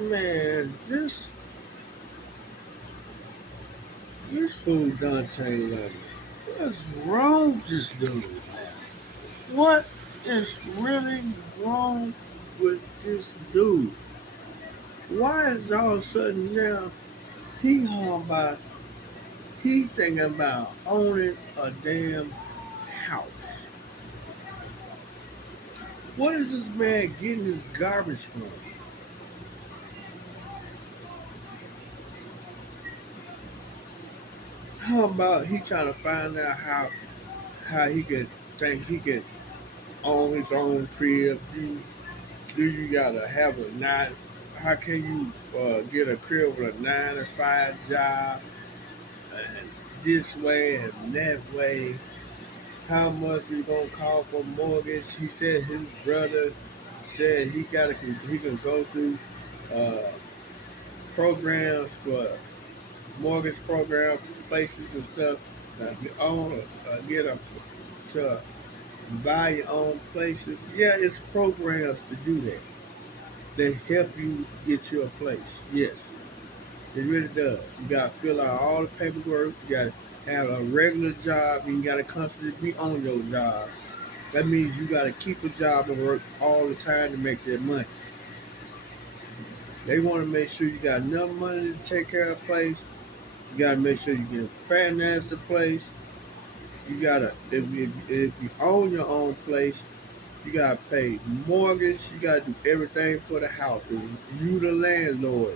Man, this fool Dontany London. What's wrong with this dude, man? What is really wrong with this dude? Why is all of a sudden now about he thinking about owning a damn house? What is this man getting his garbage from? How about he trying to find out how he can think he can own his own crib? Do you gotta have a nine? How can you get a crib with a 9 to 5 job and this way and that way? How much you gonna call for mortgage? He said his brother said he can go through uh, programs for mortgage program places and stuff. Own get a to buy your own places. Yeah, it's programs to do that. They help you get your place. Yes, it really does. You gotta fill out all the paperwork. You gotta have a regular job, and you gotta constantly be on your job. That means you gotta keep a job and work all the time to make that money. They want to make sure you got enough money to take care of a place. You gotta make sure you can finance the place. You gotta if you own your own place, you gotta pay mortgage. You gotta do everything for the house. You the landlord.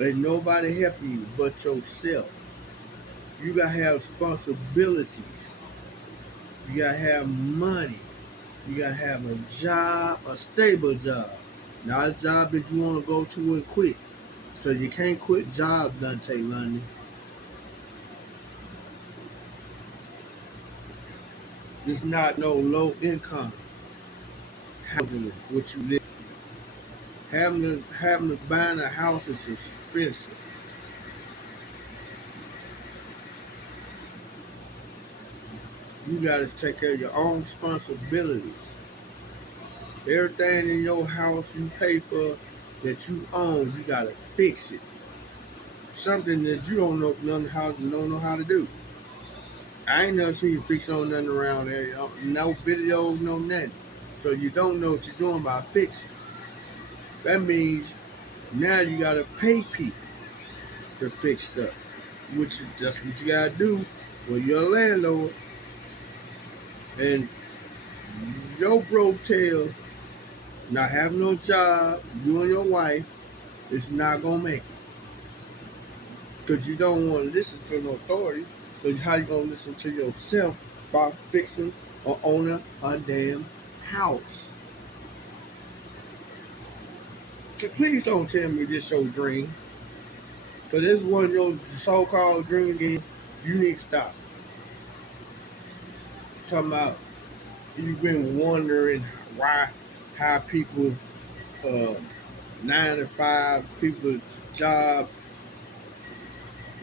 Ain't nobody helping you but yourself. You gotta have responsibility. You gotta have money. You gotta have a job, a stable job. Not a job that you wanna go to and quit. So you can't quit jobs, Dontany London. It's not no low income housing what you live. Having to buying a house is expensive. You gotta take care of your own responsibilities. Everything in your house you pay for that you own, you gotta fix it. Something that you don't know how to do. I ain't never seen you fix on nothing around there. No videos, no nothing. So you don't know what you're doing by fixing. That means now you gotta pay people to fix stuff, which is just what you gotta do when you're a landlord. And your broke tail, not having no job, you and your wife, is not gonna make it. Because you don't want to listen to no authorities. So how you gonna listen to yourself by fixing or owning a damn house? So please don't tell me this your dream. Because this one of your so-called dream again. You need to stop. Talking about you've been wondering why, how people, uh, 9 to 5 people jobs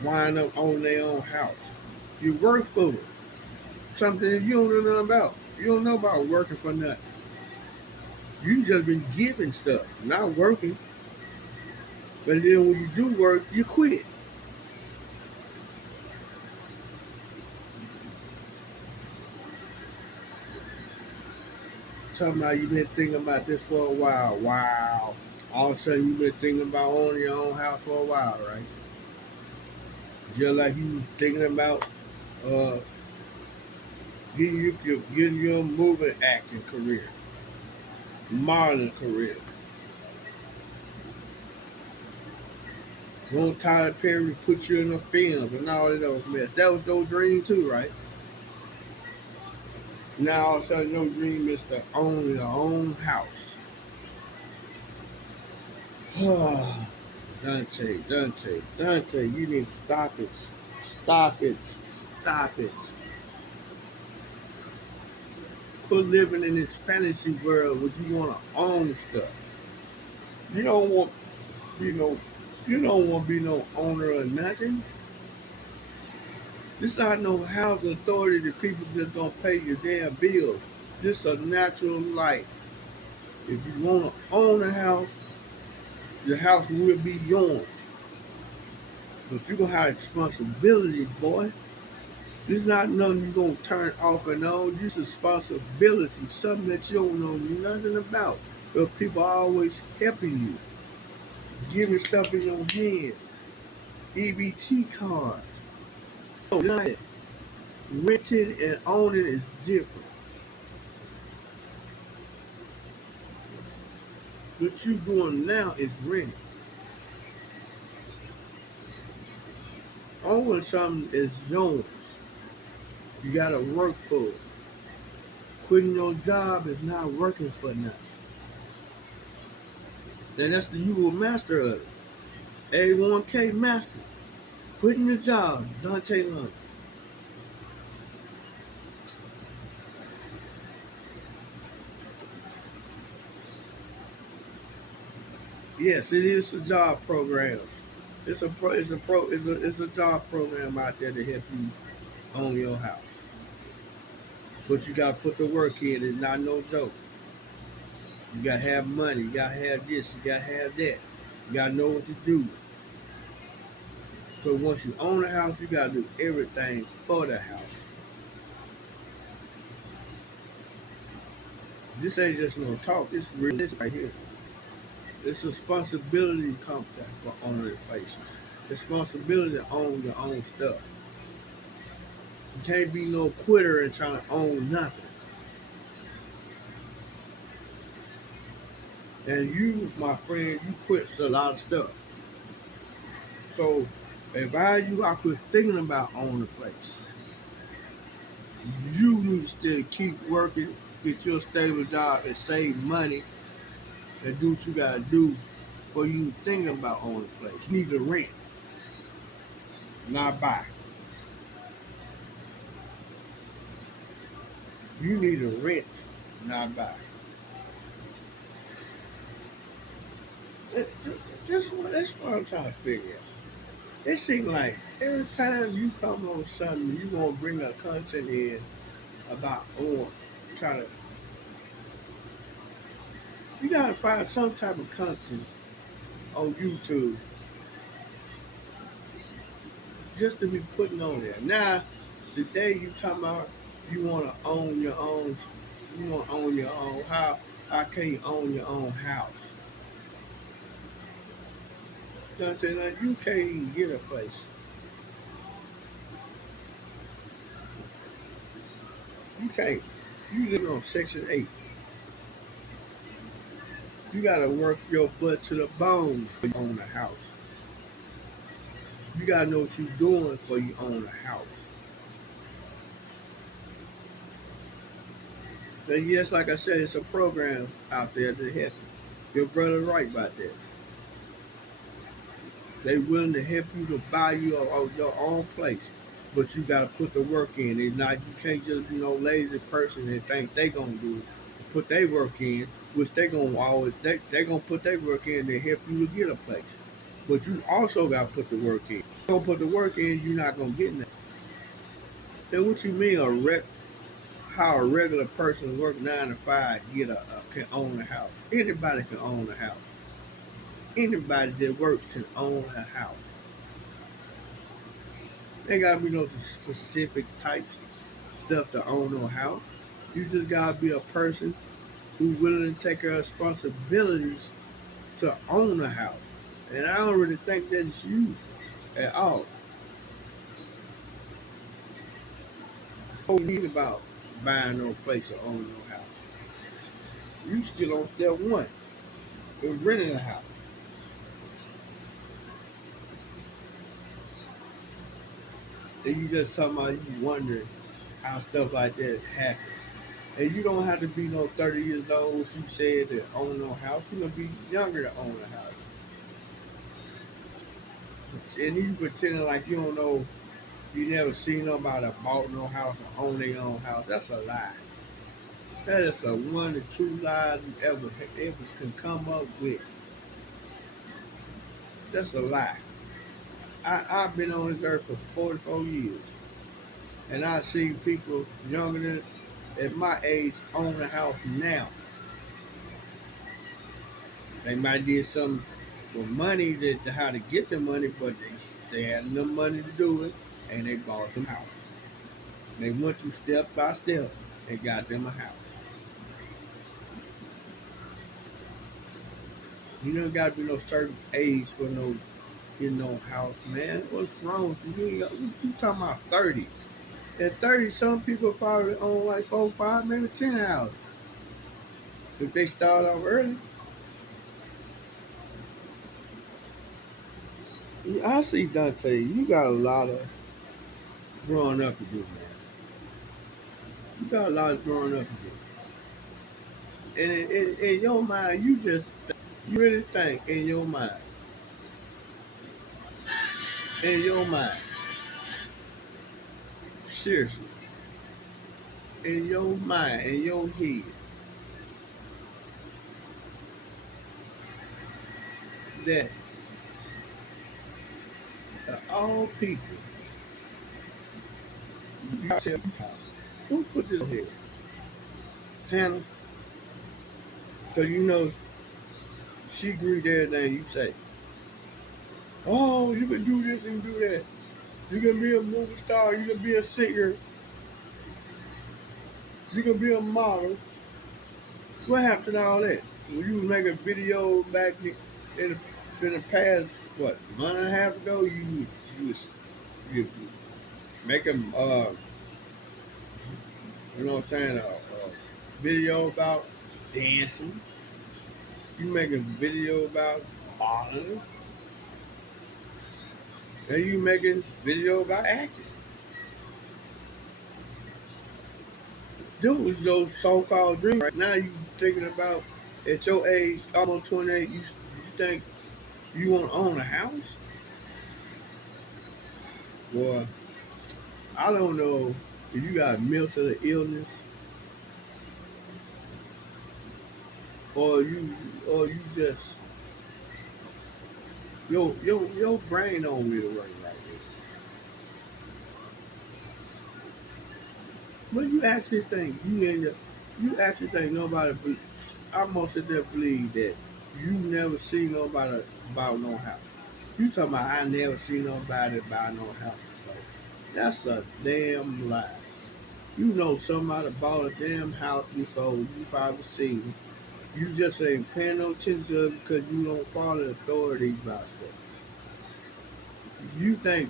wind up on their own house. You work for it. Something that you don't know nothing about. You don't know about working for nothing. You just been giving stuff, not working. But then when you do work, you quit. Talking about you been thinking about this for a while. Wow. All of a sudden you been thinking about owning your own house for a while, right? Just like you thinking about uh getting your moving acting career, modeling career. Want Tyler Perry to put you in a film and all of those mess. That was your dream too, right? Now all of a sudden your dream is to own your own house. Dante, you need to stop it. Stop it. Stop it. Quit living in this fantasy world where you want to own stuff. You don't want, you know, you don't want to be no owner of nothing. This not no housing authority that people just gonna pay your damn bills. This a natural life. If you want to own a house, The house will be yours. But you're gonna have responsibility, boy. This is not nothing you're gonna turn off and on. This is responsibility, something that you don't know nothing about. But people are always helping you, giving stuff in your hands, EBT cards. Oh, renting and owning is different. What you doing now is renting. Owning something is yours. You gotta work for it. Quitting your job is not working for nothing. Then that's the you were master of it. A1K master. Quitting your job, Dontany. Yes, it is a job program. It's a job program out there to help you own your house. But you gotta put the work in. It's not no joke. You gotta have money. You gotta have this. You gotta have that. You gotta know what to do. Because once you own a house, you gotta do everything for the house. This ain't just no talk. It's real. This right here. It's a responsibility contract for owning places. Responsibility to own your own stuff. You can't be no quitter and trying to own nothing. And you, my friend, you quit a lot of stuff. So if I quit thinking about owning a place. You need to still keep working, get your stable job, and save money, and do what you gotta do for you thinking about owning a place. You need to rent, not buy. You need to rent, not buy. That's what I'm trying to figure out. It seems like every time you come on something, you gonna bring a content in about trying to. You gotta find some type of content on YouTube just to be putting on there. Now, today you talking about you want to own your own. You want to own your own. How can you own your own house? You know what I'm saying? Like, you can't even get a place. You can't. You live on Section 8. You gotta work your butt to the bone to own a house. You gotta know what you're doing before you own a house. And yes, like I said, it's a program out there to help you. Your brother right about that. They willing to help you to buy your own place, but you gotta put the work in. It's not you can't just be no lazy person and think they gonna do it. Put their work in, which they gonna put their work in to help you to get a place. But you also gotta put the work in. If you don't put the work in, you're not gonna get nothing. Then what you mean how a regular person work 9 to 5 can own a house? Anybody can own a house. Anybody that works can own a house. They gotta be no specific types of stuff to own a house. You just gotta be a person who willing to take her responsibilities to own a house. And I don't really think that's you at all. What you mean about buying no place or owning no house? You still on step one. You're renting a house. And you just talking about you wondering how stuff like that happen. And you don't have to be no 30 years old, what you said, to own no house. You gonna be younger to own a house. And you pretending like you don't know, you never seen nobody bought no house or own their own house. That's a lie. That is a one of two lies you ever can come up with. That's a lie. I've been on this earth for 44 years, and I see people younger than at my age own a house now. They might did something for money that how to get the money, but they had enough money to do it, and they bought them a house. They went through step by step and got them a house. You don't got to be no certain age for no house, man. What's wrong with you? You ain't got, what you talking about 30? At 30, some people probably own like 4, 5, maybe 10 houses. If they start off early, I see Dontany. You got a lot of growing up to do, man. You got a lot of growing up to do. And in your mind, you really think in your mind, seriously, in your mind, in your head, that all people, you tell me something. Who put this here? Hannah, because she agreed to everything you say. Oh, you can do this and do that. You can be a movie star. You can be a singer. You can be a model. What happened to all that? When you was making a video back in the past, what, month and a half ago, you was you making you know what I'm saying, a video about dancing. You making a video about modeling, and you making video about acting. This was your so-called dream. Right now, you thinking about at your age, almost 28. You think you want to own a house? Well, I don't know if you got a mental illness or you just your brain don't really work right now. But you actually think nobody. I'm gonna sit there and believe that you never see nobody buy no house. You talking about I never see nobody buy no house. So that's a damn lie. You know somebody bought a damn house before. You probably seen it. You just ain't paying no attention to it because you don't follow the authorities about stuff. You think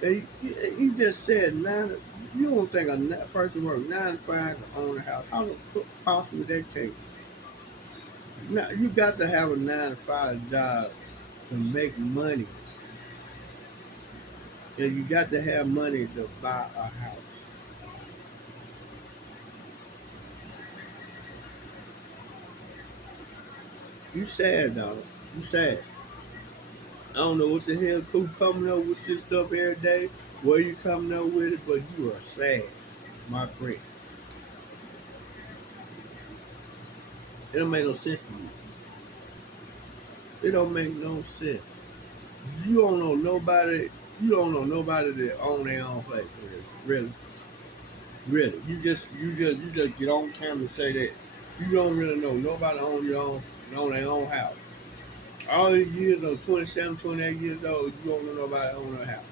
he just said nine. You don't think a person work 9 to 5 to own a house? How the fuck possible that case? Now you got to have a 9 to 5 job to make money, and you got to have money to buy a house. You sad, dog. You sad. I don't know what the hell cool coming up with this stuff every day. Where you coming up with it, but you are sad, my friend. It don't make no sense to you. It don't make no sense. You don't know nobody. You don't know nobody that own their own place. Really, really. You just get on camera and say that. You don't really know nobody own their own house. All these years, 27, 28 years old, you don't know nobody own their house.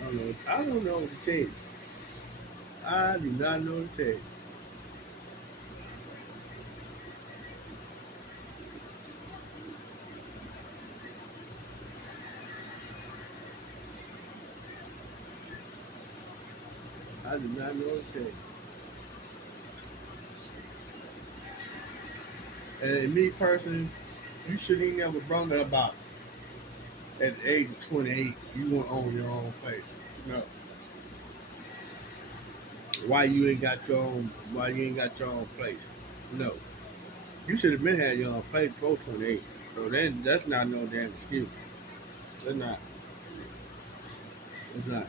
I don't know. I don't know what to tell you. I do not know what to tell you. I do not know what to tell you. And me personally, you shouldn't even ever bring it about at the age of 28, you want to own your own place. No. Why you ain't got your own place? No. You should have been had your own place before 28. So then that's not no damn excuse. That's not. That's not.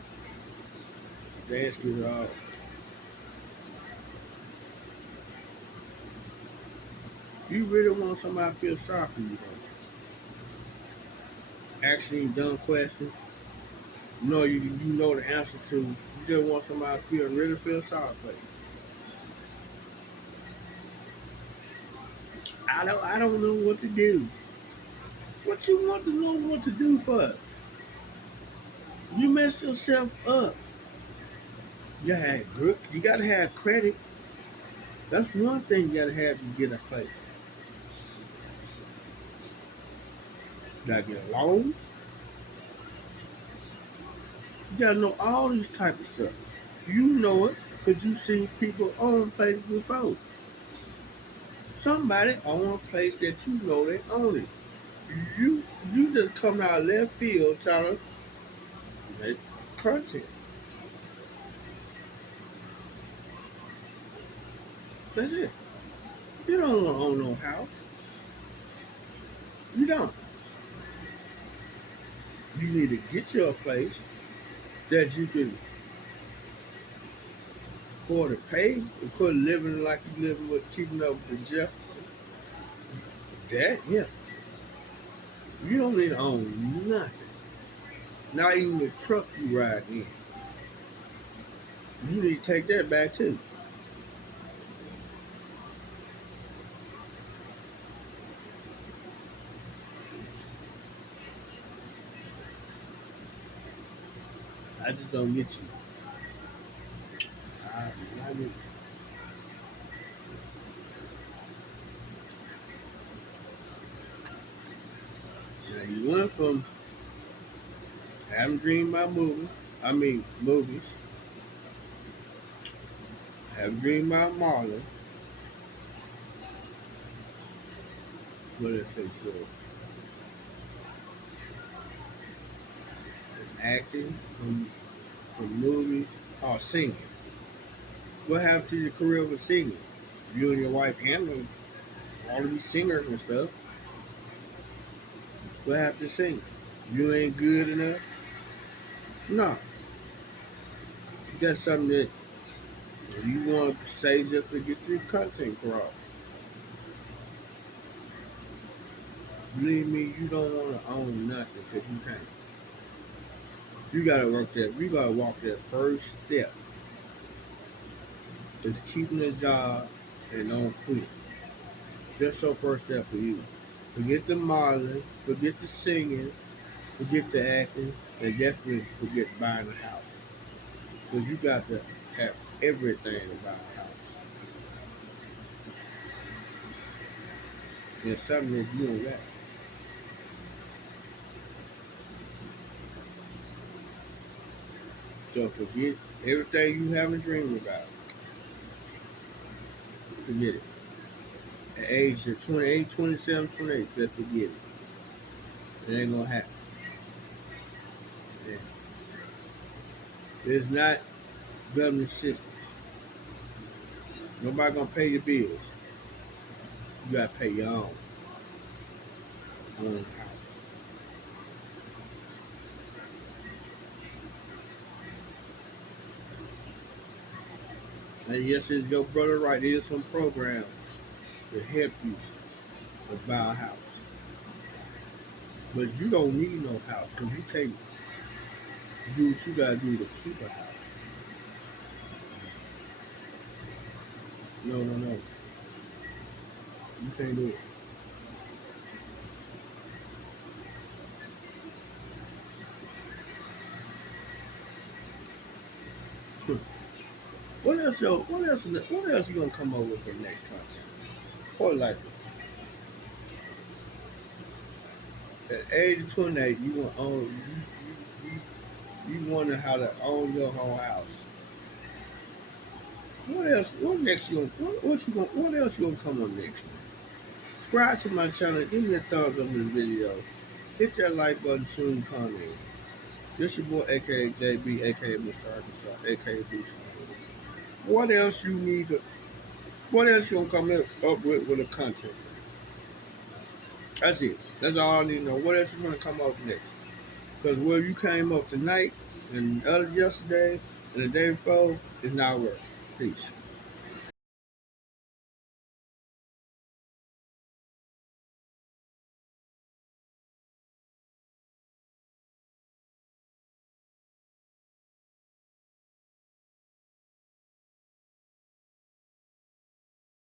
Damn excuse at all. You really want somebody to feel sorry for you, don't you? Asking dumb questions. You know the answer to. You just want somebody to really feel sorry for you. I don't know what to do. What you want to know what to do for? You messed yourself up. You had grip. You gotta have credit. That's one thing you gotta have to get a place. You gotta get a loan. You gotta know all these type of stuff. You know it because you seen people own places before. Somebody own a place that you know they own it. You you just come out of left field trying to make content. That's it. You don't want to own no house. You don't. You need to get you a place that you can afford to pay and quit living like you living with keeping up with the Jefferson. That yeah. You don't need to own nothing. Not even the truck you ride in. You need to take that back too. I just don't get you. I get you. Now you went from having dreamed about movies, have dreamed about Marlon, what did I say, so, acting, from movies, or singing. What happened to your career with singing? You and your wife handling all of these singers and stuff. What happened to singing? You ain't good enough? No. That's something that you want to say just to get your content across. Believe me, you don't want to own nothing because you can't. You gotta work that. You gotta walk that first step. Is keeping a job and don't quit. That's your first step for you. Forget the modeling, forget the singing, forget the acting, and definitely forget buying a house. Because you got to have everything to buy a house. It's something that you don't got. So forget everything you haven't dreamed about. Forget it. At age of 28, 27, 28, just forget it. It ain't gonna happen. Yeah. It's not government assistance. Nobody gonna pay your bills. You gotta pay your own house. And yes, it's your brother right. There's some programs to help you to buy a house. But you don't need no house because you can't do what you gotta do to keep a house. No, no, no. You can't do it. What else you gonna come up with for next content? Or like at age of 28, you want own you wonder how to own your whole house. What else? What next? What else you gonna come on next? Subscribe to my channel. Give me a thumbs up in this video. Hit that like button soon. Comment. This your boy, aka JB, aka Mr. Arkansas, aka Boost. What else you need to? What else you gonna come up with a content? That's it. That's all I need to know. What else you gonna come up next? Because where you came up tonight and the other yesterday and the day before is not working. Peace.